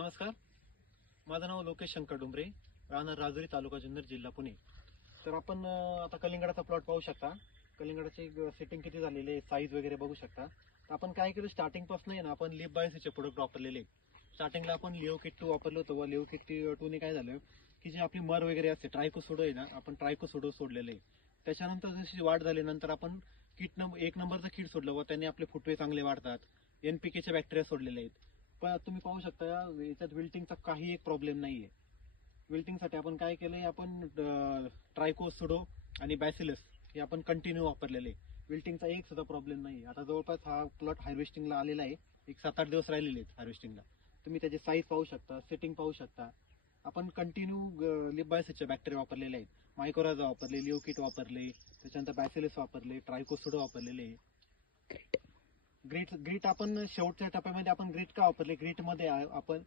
नमस्कार, माझं नाव लोकेश शंकर डुंबरे, राहणार राजुरी, तालुका जुन्नर, जिल्हा पुणे. तर आपण आता कलिंगडाचा प्लॉट पाहू शकता. कलिंगडाची सेटिंग किती झालेली आहे, साईज वगैरे बघू शकता. तर आपण काय केलं, स्टार्टिंग पासून आहे ना, आपण लिप बायोसचे प्रोडक्ट वापरलेले. स्टार्टिंगला आपण लिओ किट 2 वापरलं होतं व लिओ किट 2 ने काय झालं की जे आपली मर वगैरे असते, ट्रायकोसोडो आहे ना, आपण ट्रायकोसोडो सोडलेले. त्याच्यानंतर जशी वाढ झाली, नंतर आपण एक नंबरचं किट सोडलं व त्याने आपले फुटवे चांगले वाढतात. NPK बॅक्टेरिया सोडलेले आहेत. पण तुम्ही पाहू शकता याच्यात विल्टिंगचा काही एक प्रॉब्लेम नाहीये. विल्टिंगसाठी आपण काय केलंय, आपण ट्रायकोसुडो आणि बॅसिलस हे आपण कंटिन्यू वापरलेले. विल्टिंगचा एक सुद्धा प्रॉब्लेम नाही. आता जवळपास हा प्लॉट हार्वेस्टिंगला आलेला आहे. एक 7-8 दिवस राहिलेले आहेत हार्वेस्टिंगला. तुम्ही त्याची साईज पाहू शकता, सेटिंग पाहू शकता. आपण कंटिन्यू लिपबायसिसचे बॅक्टेरिया वापरलेले आहेत. मायकोराजा वापरले, लिओकिट वापरले, त्याच्यानंतर बॅसिलस वापरले, ट्रायकोसुडो वापरलेले. ग्रीट ग्रीट आपण शेवटच्या टप्प्यामध्ये आपण ग्रीट का वापरले, ग्रीटमध्ये आपण